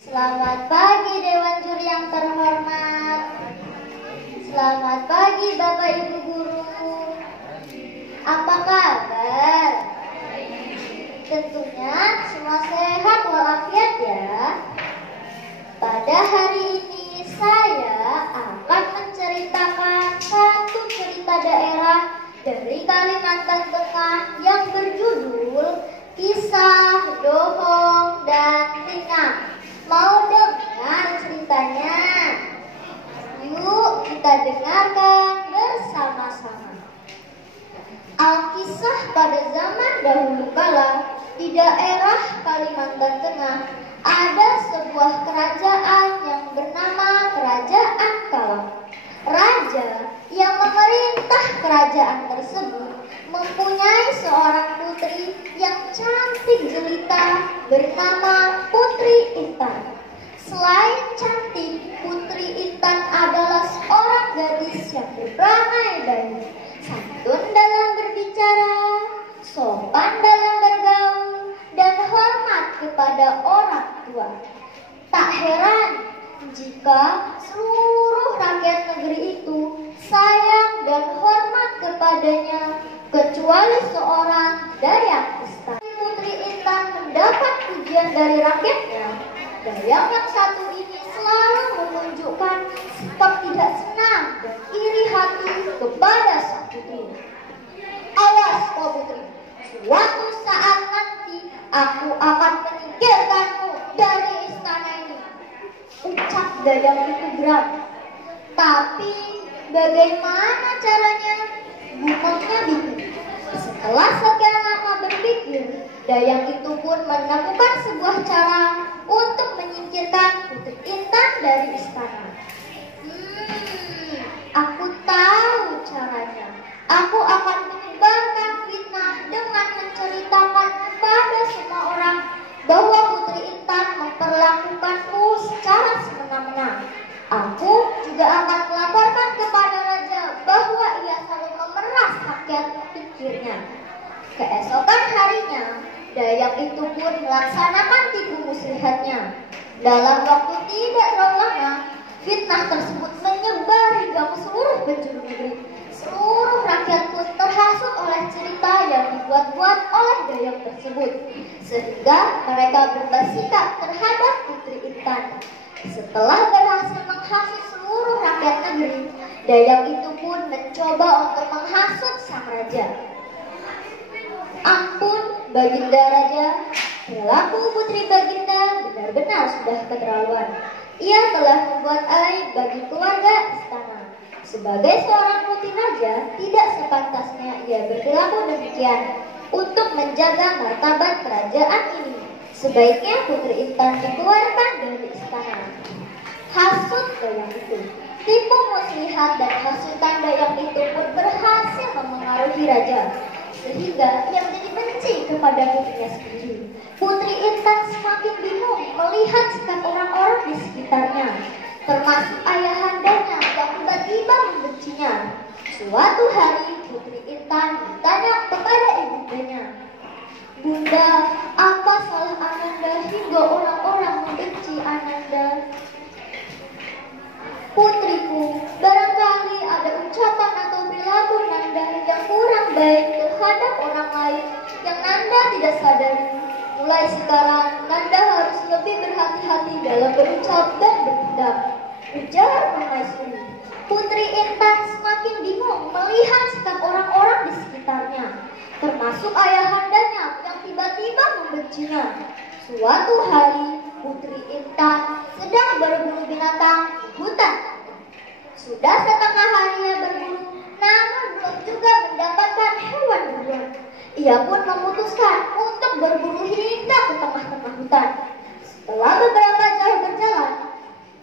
Selamat pagi Dewan Juri yang terhormat. Selamat pagi Bapak Ibu Guru. Apa kabar? Tentunya semua sehat walafiat ya. Pada hari ini saya akan menceritakan satu cerita daerah dari Kalimantan Tengah yang berjudul Kisah Dohong dan Tingah. Mau dengar ceritanya? Yuk kita dengarkan bersama-sama. Alkisah pada zaman dahulu kala di daerah Kalimantan Tengah ada sebuah kerajaan yang bernama Kerajaan Kalam. Raja yang memerintah kerajaan tersebut mempunyai seorang putri yang cantik jelita bernama Putri Intan. Selain cantik, Putri Intan adalah seorang gadis yang berperangai baik, santun dalam berbicara, sopan dalam bergaul, dan hormat kepada orang tua. Tak heran jika seluruh rakyat negeri itu sayang dan hormat kepadanya, kecuali seorang Dayang Istana. Putri Intan mendapat pujian dari rakyatnya. Dayang yang satu ini selalu menunjukkan sikap tidak senang dan iri hati kepada sang putri. Awas kau putri, suatu saat nanti aku akan menyingkirkanmu dari istana ini, ucap Dayang itu berat. Tapi bagaimana caranya? Gumamnya bingung. Setelah sekian lama berpikir, Dayang itu pun menemukan sebuah cara untuk menyingkirkan Putri Intan dari istana. Aku tahu caranya. Aku akan menyebarkan fitnah dengan menceritakan kepada semua orang bahwa Putri Intan memperlakukanku secara semena-mena. Aku juga akan melaporkan kepada raja bahwa ia selalu memeras rakyat pikirnya. Keesokan harinya, Dayang itu pun melaksanakan tipu muslihatnya. Dalam waktu tidak terlalu lama, fitnah tersebut menyebar hingga ke seluruh penjuru negeri. Seluruh rakyat pun terhasut oleh cerita yang dibuat-buat oleh Dayang tersebut, sehingga mereka bersikap terhadap Putri Intan. Setelah berhasil menghasut seluruh rakyat negeri, Dayang itu pun mencoba untuk menghasut sang raja. Ampun, Baginda Raja, perilaku Putri Baginda benar-benar sudah keterlaluan. Ia telah membuat aib bagi keluarga istana. Sebagai seorang putri raja, tidak sepantasnya ia berperilaku demikian untuk menjaga martabat kerajaan ini. Sebaiknya Putri Intan dikeluarkan dari istana. Hasut Dayang itu. Tipu muslihat dan hasutan Dayang itu pun berhasil memengaruhi raja, sehingga ia menjadi benci kepada putrinya sendiri. Putri Intan semakin bingung melihat sikap orang-orang di sekitarnya, termasuk ayahandanya yang tiba-tiba membencinya. Suatu hari Putri Intan bertanya kepada ibundanya, "Bunda, apa salah Ananda hingga orang-orang membenci Ananda?" "Putriku, barangkali ada ucapan atau perilaku Nanda yang kurang baik terhadap orang lain yang Nanda tidak sadari. Mulai sekarang, Nanda harus lebih berhati-hati dalam berucap dan bertindak," ujar permaisuri. Putri Intan semakin bingung melihat sikap orang-orang di sekitarnya, termasuk ayahandanya yang tiba-tiba membencinya. Suatu hari, Putri Intan sedang berburu binatang di hutan. Sudah setengah harinya berburu, namun belum juga mendapatkan hewan buruan. Ia pun memutuskan untuk berburu hingga ke tengah-tengah hutan. Setelah beberapa jam berjalan,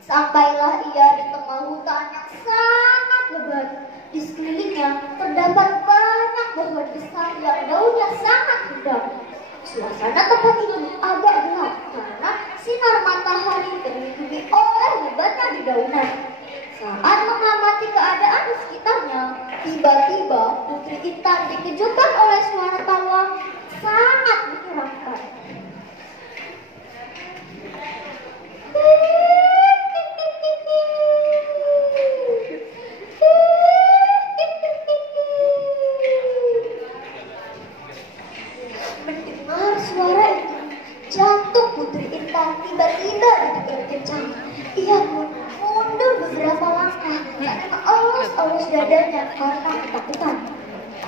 sampailah ia di tengah hutan yang sangat lebat. Di sekelilingnya terdapat banyak pohon besar yang daunnya sangat indah. Suasana tempat itu agak gelap karena sinar matahari terlindungi oleh lebatnya dedaunan. Saat mengamati keadaan di sekitarnya, tiba-tiba Putri Intan dikejutkan oleh suara tawa sangat menyeramkan. hingga ditegur kencang. Ia pun mundur beberapa langkah dan mengelus-elus dadanya karena ketakutan.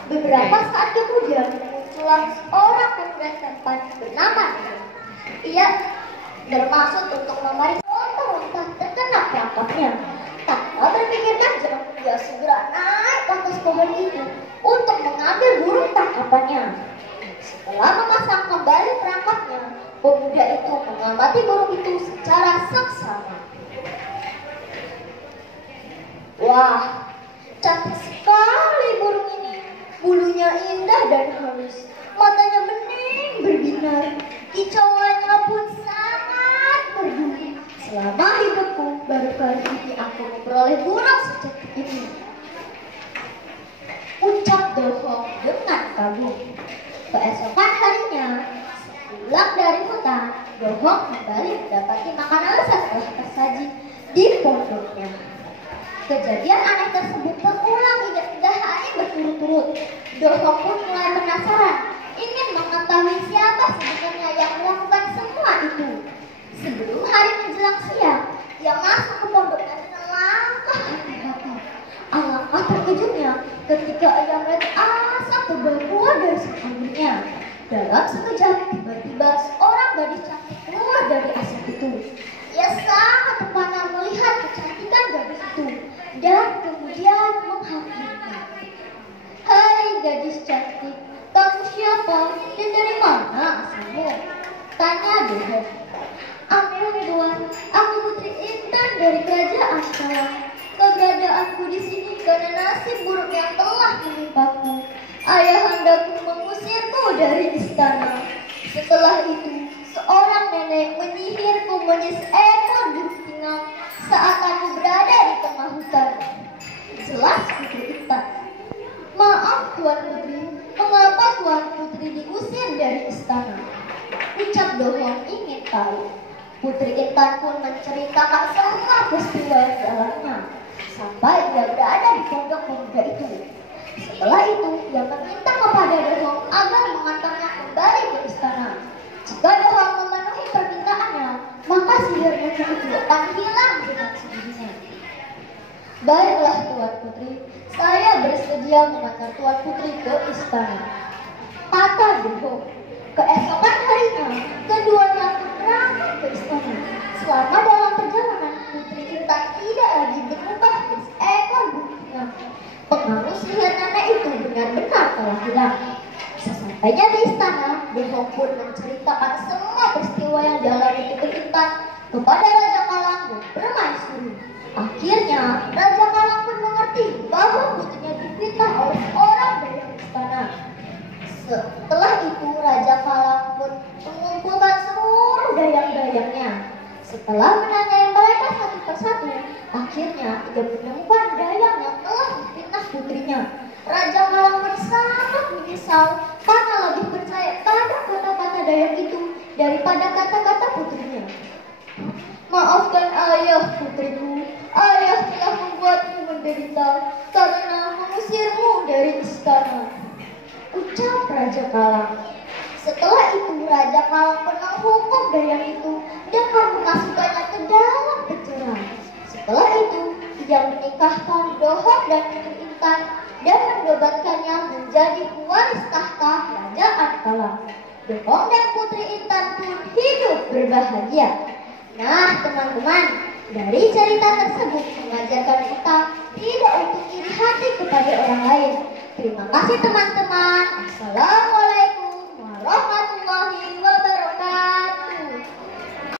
Beberapa saat kemudian muncullah seorang pemuda tampan bernama Nina. Ia bermaksud untuk memeriksa unta-unta terkena perangkapnya. Tanpa berpikir panjang, dia segera naik ke atas pohon itu untuk mengambil burung tangkapannya. Setelah memasang kembali perangkapnya, pemuda itu mengamati burung itu secara seksama. Wah, cantik sekali burung ini. Bulunya indah dan halus, matanya bening berbinar, kicauannya pun sangat merdu. Selama hidupku, baru kali ini aku memperoleh burung secantik ini, ucap Dohong dengan kagum. Keesokan harinya, sepulang dari hutan, Dohong kembali mendapati makanan lezat telah tersaji di pondoknya. Kejadian aneh tersebut berulang 3 hari berturut-turut. Dohong pun mulai penasaran, ingin mengetahui siapa sebenarnya yang melakukan semua itu. Sebelum hari menjelang siang, ia masuk ke pondoknya dengan langkah hati-hati. Alangkah terkejutnya ketika ia melihat asap tebal keluar dari sumbernya. Dalam sekejap, tiba-tiba seorang gadis cantik keluar dari asap itu. Ia sangat terpana melihat kecantikan gadis itu dan kemudian menghakimi. Hai gadis cantik, kamu siapa dan dari mana asalmu? Tanya Dohong. Ampun tuan, aku Putri Intan dari kerajaan Kalang. Keberadaanku di sini karena nasib buruk yang telah menimpaku. Ayahandaku mengusirku dari istana. Setelah itu, seorang nenek menyihirku menjadi seekor burung pinang saat aku berada di tengah hutan. Jelas Putri Intan. Maaf Tuan Putri, mengapa Tuan Putri diusir dari istana? Ucap Dohong ingin tahu. Putri Intan pun menceritakan semua peristiwa yang dialaminya sampai dia berada di pondok pemuda itu. Setelah itu, dia meminta kepada Dohong agar mengantarnya kembali ke istana. Jika Dohong memenuhi permintaannya, maka sihir nenek itu akan hilang dengan sendirinya. Baiklah Tuan Putri, saya bersedia mengantar Tuan Putri ke istana, kata Dohong. Keesokan harinya, keduanya pun berangkat ke istana. Selama dalam perjalanan, Putri Intan tidak lagi berubah menjadi seekor burung pinang. Pengaruh sihir nenek itu benar-benar telah hilang. Sesampainya di istana, Dohong pun menceritakan semua peristiwa yang dialami Putri Intan kepada Raja Kalang dan Permaisuri. Akhirnya, Raja Kalang pun mengerti bahwa putrinya difitnah oleh seorang dari istana. Setelah itu, Raja Kalang pun mengumpulkan seluruh dayang-dayangnya. Setelah menanyai mereka satu persatu, akhirnya ia menemukan dayang yang telah memfitnah putrinya. Raja Kalang pun sangat menyesal karena lebih percaya pada kata-kata dayang itu daripada kata-kata putrinya. Maafkan ayah putriku, ayah telah membuatmu menderita karena mengusirmu dari istana, ucap Raja Kalang. Setelah itu, Raja Kalang pun menghukum dayang itu dengan memasukkannya ke dalam penjara. Setelah itu, ia menikahkan Dohong dan Putri Intan dan mendobatkannya menjadi pewaris tahta kerajaan Kalang. Dohong dan Putri Intan pun hidup berbahagia. Nah, teman-teman, dari cerita tersebut mengajarkan kita tidak untuk iri hati kepada orang lain. Terima kasih teman-teman. Assalamualaikum warahmatullahi wabarakatuh.